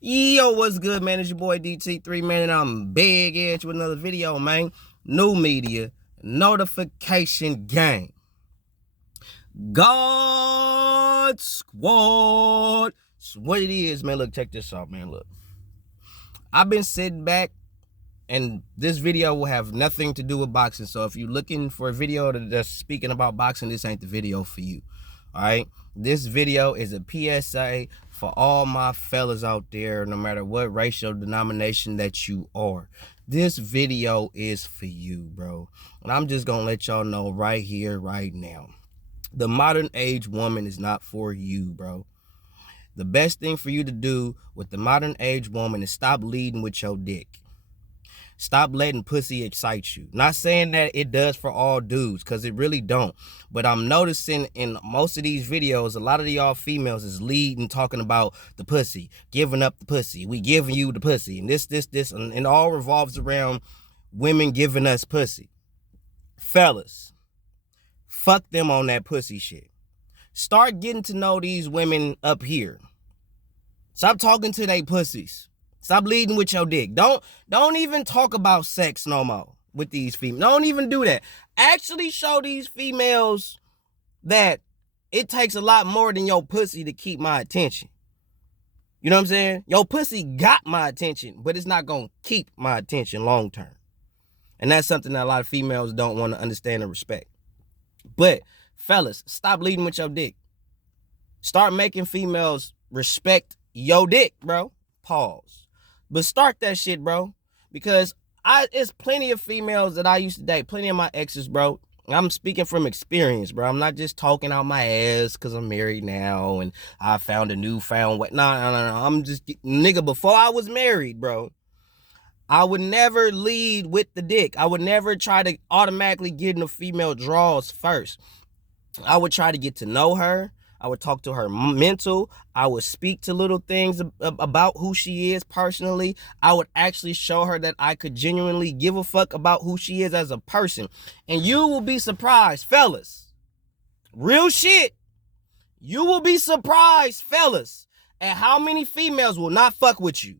Yo, what's good, man? It's your boy DT3, man, and I'm big edge with another video, man. New media, notification gang. God Squad. It's what it is, man. Look, check this out, man. Look. I've been sitting back, and this video will have nothing to do with boxing. So if you're looking for a video that's speaking about boxing, this ain't the video for you. All right, this video is a PSA for all my fellas out there, no matter what racial denomination that you are. This video is for you, bro. And I'm just gonna let y'all know right here, right now. The modern age woman is not for you, bro. The best thing for you to do with the modern age woman is stop leading with your dick. Stop letting pussy excite you. Not saying that it does for all dudes, because it really don't. But I'm noticing in most of these videos, a lot of y'all females is leading, talking about the pussy, giving up the pussy. We giving you the pussy. And this, and it all revolves around women giving us pussy. Fellas, fuck them on that pussy shit. Start getting to know these women up here. Stop talking to they pussies. Stop leading with your dick. Don't even talk about sex no more with these females. Don't even do that. Actually show these females that it takes a lot more than your pussy to keep my attention. You know what I'm saying? Your pussy got my attention, but it's not going to keep my attention long term. And that's something that a lot of females don't want to understand and respect. But fellas, stop leading with your dick. Start making females respect your dick, bro. Pause. But start that shit, bro. Because it's plenty of females that I used to date. Plenty of my exes, bro. I'm speaking from experience, bro. I'm not just talking out my ass because I'm married now and I found a newfound way. No. I'm just, nigga, before I was married, bro, I would never lead with the dick. I would never try to automatically get in the female draws first. I would try to get to know her. I would talk to her mental. I would speak to little things about who she is personally. I would actually show her that I could genuinely give a fuck about who she is as a person. And you will be surprised, fellas. Real shit. You will be surprised, fellas, at how many females will not fuck with you.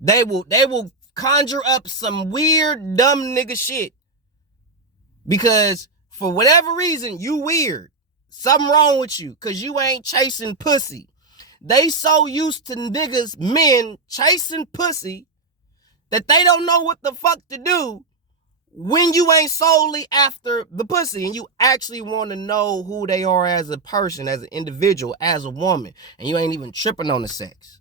They will conjure up some weird, dumb nigga shit. Because for whatever reason, you weird. Something wrong with you, because you ain't chasing pussy. They so used to niggas, men, chasing pussy that they don't know what the fuck to do when you ain't solely after the pussy and you actually want to know who they are as a person, as an individual, as a woman, and you ain't even tripping on the sex.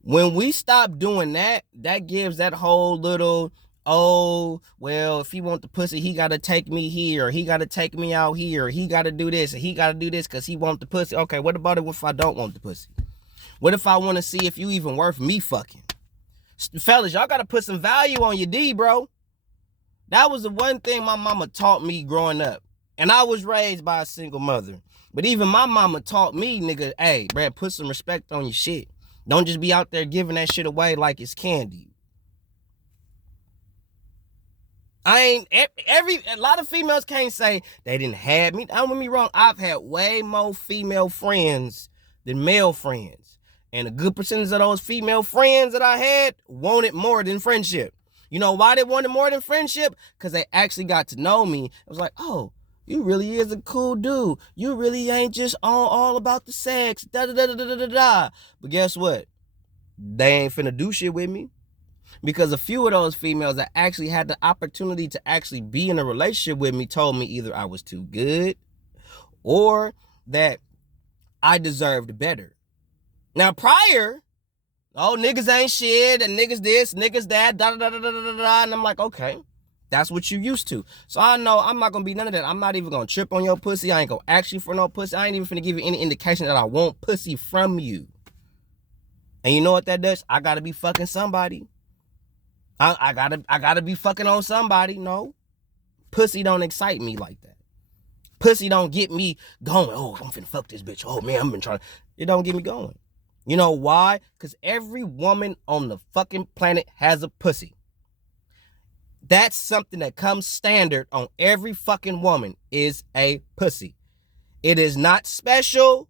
When we stop doing that, that gives that whole little, oh, well, if he want the pussy, he got to take me here, or he got to take me out here, or he got to do this, or he got to do this because he want the pussy. Okay, what about it if I don't want the pussy? What if I want to see if you even worth me fucking? Fellas, y'all got to put some value on your D, bro. That was the one thing my mama taught me growing up. And I was raised by a single mother. But even my mama taught me, nigga, hey, Brad, put some respect on your shit. Don't just be out there giving that shit away like it's candy. A lot of females can't say they didn't have me. Don't get me wrong. I've had way more female friends than male friends. And a good percentage of those female friends that I had wanted more than friendship. You know why they wanted more than friendship? Because they actually got to know me. It was like, oh, you really is a cool dude. You really ain't just all about the sex. Da da da da da da da. But guess what? They ain't finna do shit with me. Because a few of those females that actually had the opportunity to actually be in a relationship with me told me either I was too good or that I deserved better. Now prior, oh, niggas ain't shit and niggas this, niggas that, da da da da da da, and I'm like, okay, that's what you used to. So I know I'm not gonna be none of that. I'm not even gonna trip on your pussy. I ain't gonna ask you for no pussy. I ain't even finna give you any indication that I want pussy from you. And you know what that does? I gotta be fucking somebody. I gotta be fucking on somebody. No. Pussy don't excite me like that. Pussy don't get me going. Oh, I'm finna fuck this bitch. Oh man, I've been trying. It don't get me going. You know why? Because every woman on the fucking planet has a pussy. That's something that comes standard on every fucking woman is a pussy. It is not special.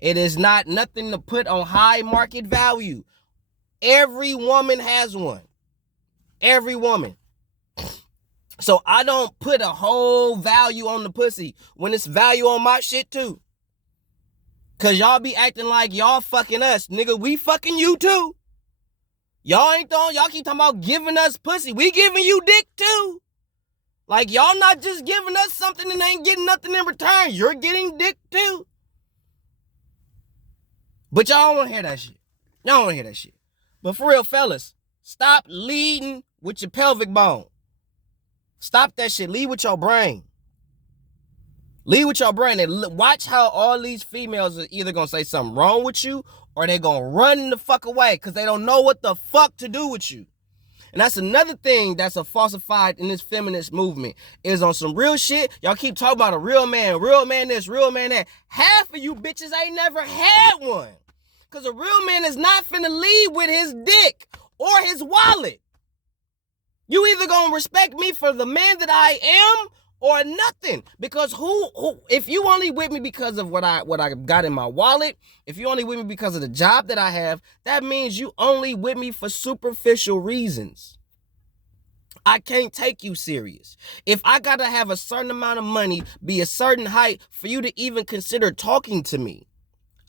It is not nothing to put on high market value. Every woman has one. Every woman. So I don't put a whole value on the pussy when it's value on my shit too. Cause y'all be acting like y'all fucking us. Nigga, we fucking you too. Y'all keep talking about giving us pussy. We giving you dick too. Like y'all not just giving us something and ain't getting nothing in return. You're getting dick too. But y'all don't want to hear that shit. Y'all don't want to hear that shit. But for real, fellas, stop leading with your pelvic bone. Stop that shit. Lead with your brain. Lead with your brain and watch how all these females are either going to say something wrong with you or they're going to run the fuck away because they don't know what the fuck to do with you. And that's another thing that's a falsified in this feminist movement is on some real shit. Y'all keep talking about a real man this, real man that. Half of you bitches ain't never had one. Because a real man is not finna lead with his dick or his wallet. You either gonna respect me for the man that I am or nothing. Because who if you only with me because of what I got in my wallet, if you only with me because of the job that I have, that means you only with me for superficial reasons. I can't take you serious. If I gotta have a certain amount of money, be a certain height for you to even consider talking to me,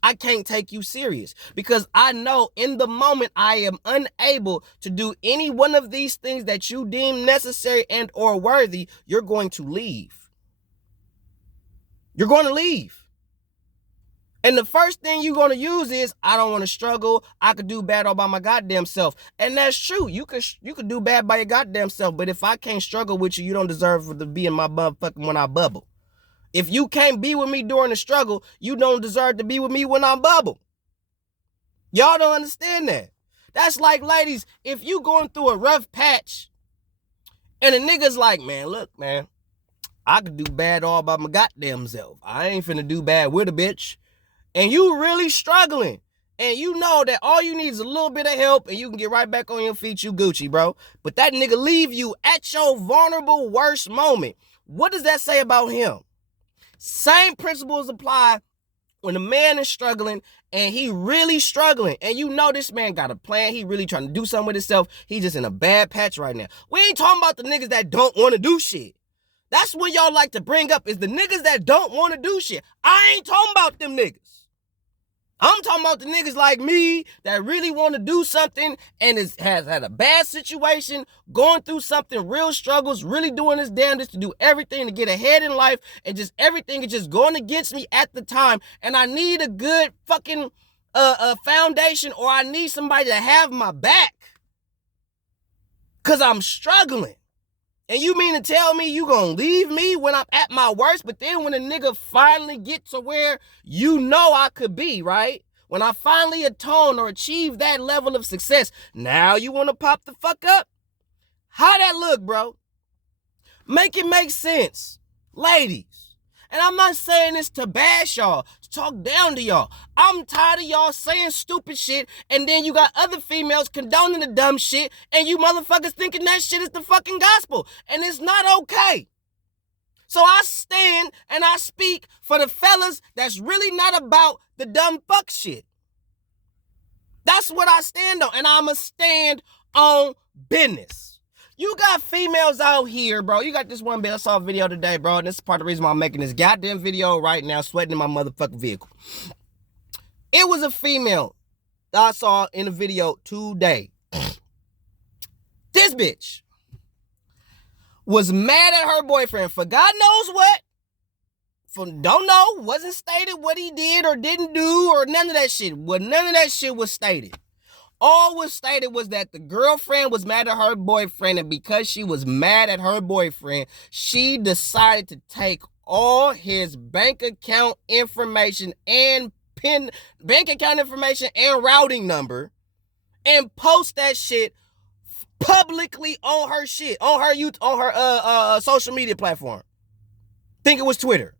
I can't take you serious because I know in the moment I am unable to do any one of these things that you deem necessary and or worthy, you're going to leave. You're going to leave. And the first thing you're going to use is, I don't want to struggle. I could do bad all by my goddamn self. And that's true. You could do bad by your goddamn self. But if I can't struggle with you, you don't deserve to be in my motherfucking when I bubble. If you can't be with me during the struggle, you don't deserve to be with me when I bubble. Y'all don't understand that. That's like, ladies, if you going through a rough patch and a nigga's like, man, look, man, I could do bad all by my goddamn self. I ain't finna do bad with a bitch. And you really struggling. And you know that all you need is a little bit of help and you can get right back on your feet, you Gucci, bro. But that nigga leave you at your vulnerable worst moment. What does that say about him? Same principles apply when a man is struggling and he really struggling. And you know this man got a plan. He really trying to do something with himself. He just in a bad patch right now. We ain't talking about the niggas that don't want to do shit. That's what y'all like to bring up is the niggas that don't want to do shit. I ain't talking about them niggas. I'm talking about the niggas like me that really want to do something and has had a bad situation, going through something, real struggles, really doing his damnedest to do everything to get ahead in life, and just everything is just going against me at the time. And I need a good fucking foundation, or I need somebody to have my back because I'm struggling. And you mean to tell me you gonna leave me when I'm at my worst, but then when a nigga finally get to where you know I could be, right? When I finally atone or achieve that level of success, now you wanna pop the fuck up? How that look, bro? Make it make sense. Ladies. And I'm not saying this to bash y'all, to talk down to y'all. I'm tired of y'all saying stupid shit, and then you got other females condoning the dumb shit, and you motherfuckers thinking that shit is the fucking gospel. And it's not okay. So I stand and I speak for the fellas that's really not about the dumb fuck shit. That's what I stand on, and I'ma stand on business. You got females out here, bro. You got this one bitch. I saw a video today, bro. And this is part of the reason why I'm making this goddamn video right now, sweating in my motherfucking vehicle. It was a female that I saw in a video today. This bitch was mad at her boyfriend for God knows what. Don't know, wasn't stated what he did or didn't do or none of that shit. Well, none of that shit was stated. All was stated was that the girlfriend was mad at her boyfriend, and because she was mad at her boyfriend, she decided to take all his bank account information and routing number and post that shit publicly on her shit, on her social media platform. Think it was Twitter.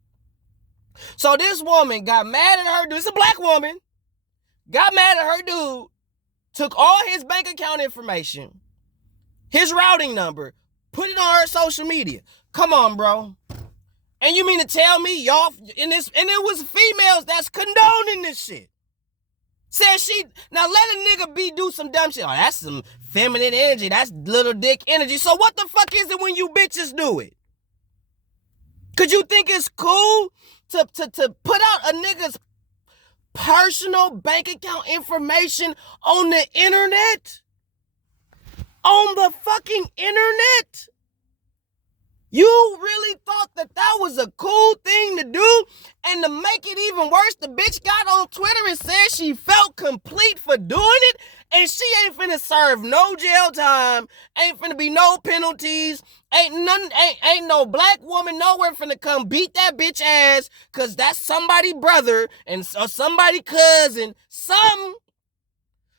So this woman got mad at her dude. It's a black woman. Got mad at her dude. Took all his bank account information, his routing number, put it on her social media. Come on, bro. And you mean to tell me y'all in this, and it was females that's condoning this shit. Said she, now let a nigga do some dumb shit. Oh, that's some feminine energy. That's little dick energy. So what the fuck is it when you bitches do it? Could you think it's cool to put out a nigga's personal bank account information on the internet? On the fucking internet? You really thought that was a cool thing to do? And to make it even worse, the bitch got on Twitter and said she felt complete for doing it, and she ain't finna serve no jail time, ain't finna be no penalties, ain't no black woman nowhere finna come beat that bitch ass, cause that's somebody brother and or somebody cousin, something.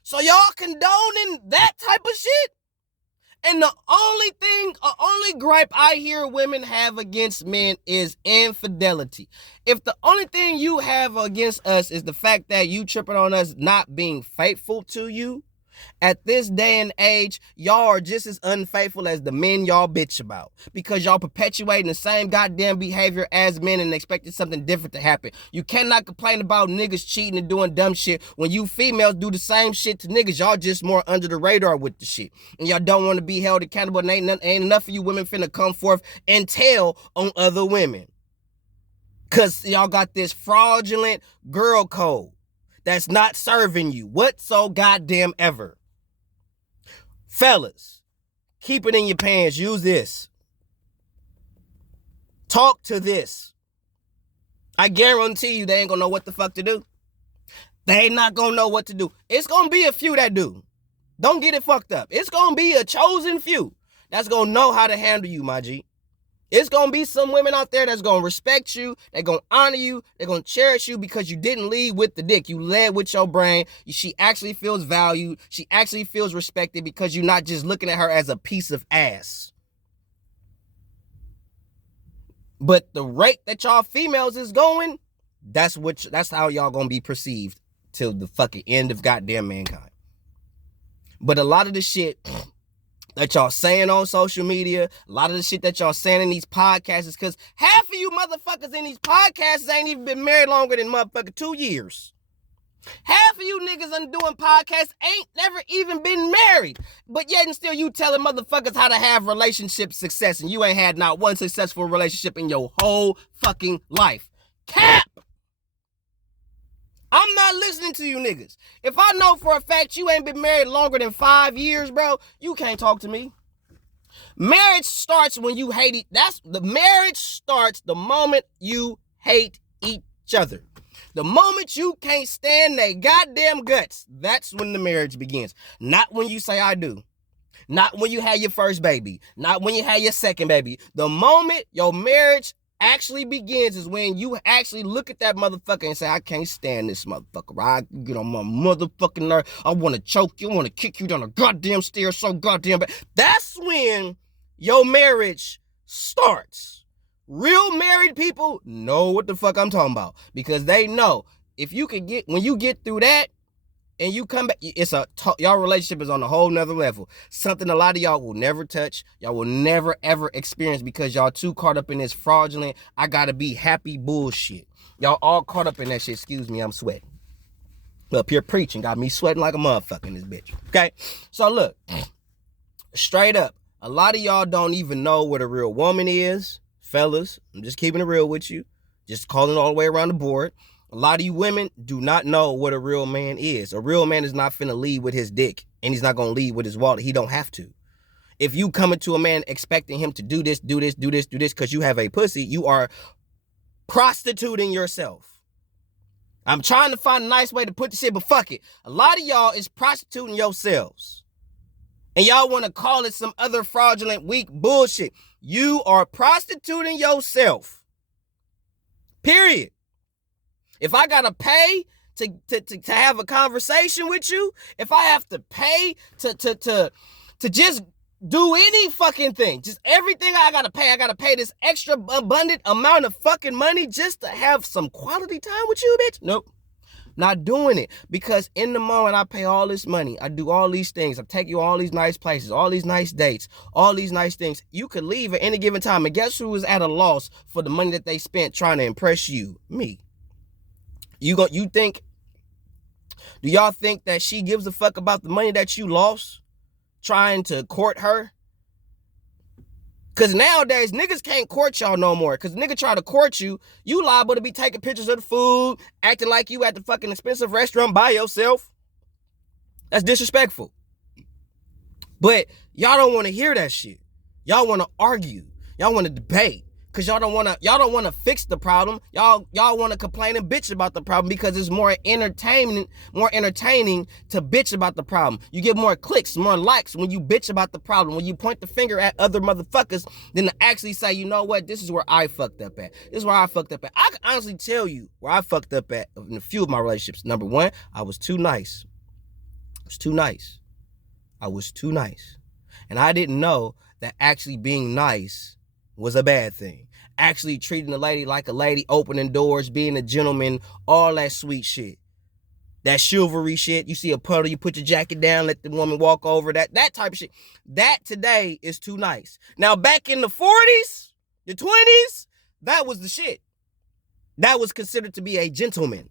So y'all condoning that type of shit? And the only gripe I hear women have against men is infidelity. If the only thing you have against us is the fact that you tripping on us not being faithful to you, at this day and age, y'all are just as unfaithful as the men y'all bitch about, because y'all perpetuating the same goddamn behavior as men and expecting something different to happen. You cannot complain about niggas cheating and doing dumb shit when you females do the same shit to niggas. Y'all just more under the radar with the shit, and y'all don't want to be held accountable, and ain't enough of you women finna come forth and tell on other women, cause y'all got this fraudulent girl code that's not serving you whatso goddamn ever. Fellas, keep it in your pants. Use this. Talk to this. I guarantee you they ain't gonna know what the fuck to do. They ain't not gonna know what to do. It's gonna be a few that do. Don't get it fucked up. It's gonna be a chosen few that's gonna know how to handle you, my G. It's going to be some women out there that's going to respect you. They're going to honor you. They're going to cherish you because you didn't lead with the dick. You led with your brain. She actually feels valued. She actually feels respected because you're not just looking at her as a piece of ass. But the rate that y'all females is going, that's how y'all going to be perceived till the fucking end of goddamn mankind. But a lot of the shit that y'all saying on social media, a lot of the shit that y'all saying in these podcasts is because half of you motherfuckers in these podcasts ain't even been married longer than motherfucking 2 years. Half of you niggas doing podcasts ain't never even been married. But yet and still you telling motherfuckers how to have relationship success, and you ain't had not one successful relationship in your whole fucking life. Cap! I'm not listening to you niggas. If I know for a fact you ain't been married longer than 5 years, bro, you can't talk to me. Marriage starts when you hate marriage starts the moment you hate each other. The moment you can't stand they goddamn guts, that's when the marriage begins. Not when you say I do. Not when you had your first baby. Not when you had your second baby. The moment your marriage actually begins is when you actually look at that motherfucker and say, I can't stand this motherfucker. I get on my motherfucking nerve. I want to choke you. I want to kick you down the goddamn stairs so goddamn bad. That's when your marriage starts. Real married people know what the fuck I'm talking about, because they know if you can when you get through that and you come back, y'all relationship is on a whole nother level. Something a lot of y'all will never touch. Y'all will never ever experience because y'all too caught up in this fraudulent, I gotta be happy bullshit. Y'all all caught up in that shit. Excuse me, I'm sweating. Up here preaching, got me sweating like a motherfucker in this bitch. Okay? So look, straight up, a lot of y'all don't even know what a real woman is. Fellas, I'm just keeping it real with you. Just calling all the way around the board. A lot of you women do not know what a real man is. A real man is not finna lead with his dick, and he's not gonna lead with his wallet. He don't have to. If you coming to a man expecting him to do this, because you have a pussy, you are prostituting yourself. I'm trying to find a nice way to put this shit, but fuck it. A lot of y'all is prostituting yourselves. And y'all want to call it some other fraudulent, weak bullshit. You are prostituting yourself. Period. If I gotta pay to have a conversation with you, if I have to pay to just do any fucking thing, just everything I gotta pay this extra abundant amount of fucking money just to have some quality time with you, bitch. Nope. Not doing it. Because in the moment I pay all this money, I do all these things, I take you all these nice places, all these nice dates, all these nice things. You could leave at any given time. And guess who is at a loss for the money that they spent trying to impress you? Me. You think, do y'all think that she gives a fuck about the money that you lost trying to court her? Because nowadays, niggas can't court y'all no more. Because nigga try to court you, you liable to be taking pictures of the food, acting like you at the fucking expensive restaurant by yourself. That's disrespectful. But y'all don't want to hear that shit. Y'all want to argue. Y'all want to debate. Because y'all don't want to fix the problem. Y'all want to complain and bitch about the problem because it's more entertaining to bitch about the problem. You get more clicks, more likes when you bitch about the problem, when you point the finger at other motherfuckers than to actually say, you know what, this is where I fucked up at. This is where I fucked up at. I can honestly tell you where I fucked up at in a few of my relationships. Number one, I was too nice. I was too nice. I was too nice. And I didn't know that actually being nice was a bad thing. Actually treating a lady like a lady, opening doors, being a gentleman, all that sweet shit. That chivalry shit. You see a puddle, you put your jacket down, let the woman walk over. That type of shit. That today is too nice. Now back in the 40s, the 20s, that was the shit. That was considered to be a gentleman.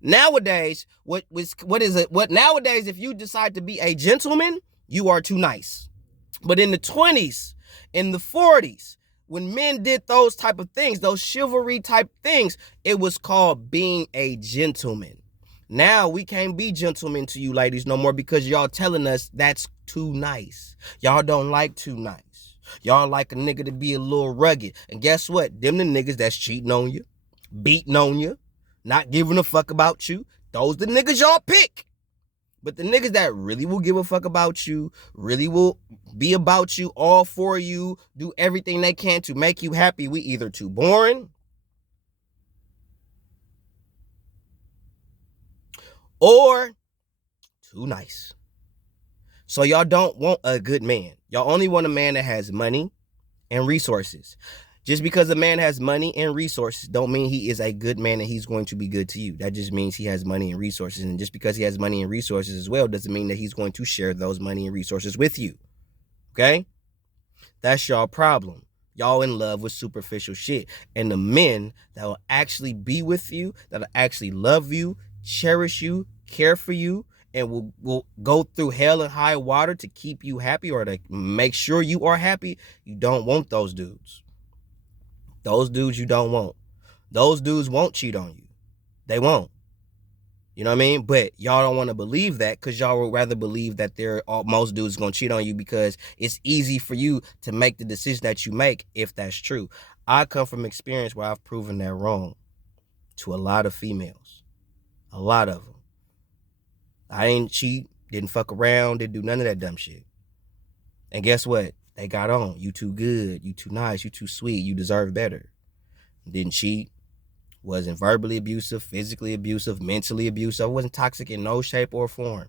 Nowadays, nowadays, if you decide to be a gentleman, you are too nice. But in the 20s, in the 40s, when men did those type of things, those chivalry type things, it was called being a gentleman. Now we can't be gentlemen to you ladies no more because y'all telling us that's too nice. Y'all don't like too nice. Y'all like a nigga to be a little rugged. And guess what? Them the niggas that's cheating on you, beating on you, not giving a fuck about you. Those the niggas y'all pick. But the niggas that really will give a fuck about you, really will be about you, all for you, do everything they can to make you happy, we either too boring or too nice. So y'all don't want a good man. Y'all only want a man that has money and resources. Just because a man has money and resources don't mean he is a good man and he's going to be good to you. That just means he has money and resources. And just because he has money and resources as well doesn't mean that he's going to share those money and resources with you. Okay? That's y'all problem. Y'all in love with superficial shit. And the men that will actually be with you, that will actually love you, cherish you, care for you, and will go through hell and high water to keep you happy or to make sure you are happy, you don't want those dudes. Those dudes you don't want. Those dudes won't cheat on you. They won't. You know what I mean? But y'all don't want to believe that because y'all would rather believe that most dudes going to cheat on you because it's easy for you to make the decision that you make if that's true. I come from experience where I've proven that wrong to a lot of females. A lot of them. I didn't cheat, didn't fuck around, didn't do none of that dumb shit. And guess what? They got on. You too good. You too nice. You too sweet. You deserve better. Didn't cheat. Wasn't verbally abusive, physically abusive, mentally abusive. I wasn't toxic in no shape or form.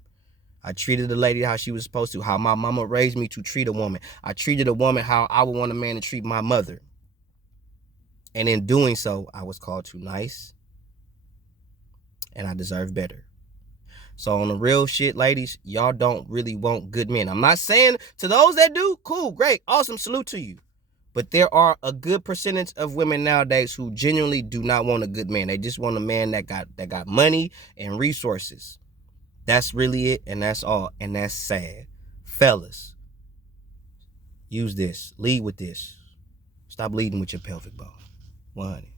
I treated the lady how she was supposed to, how my mama raised me to treat a woman. I treated a woman how I would want a man to treat my mother. And in doing so, I was called too nice. And I deserve better. So on the real shit, ladies, y'all don't really want good men. I'm not saying to those that do, cool, great, awesome, salute to you. But there are a good percentage of women nowadays who genuinely do not want a good man. They just want a man that got money and resources. That's really it, and that's all. And that's sad. Fellas, use this. Lead with this. Stop leading with your pelvic bone. 100.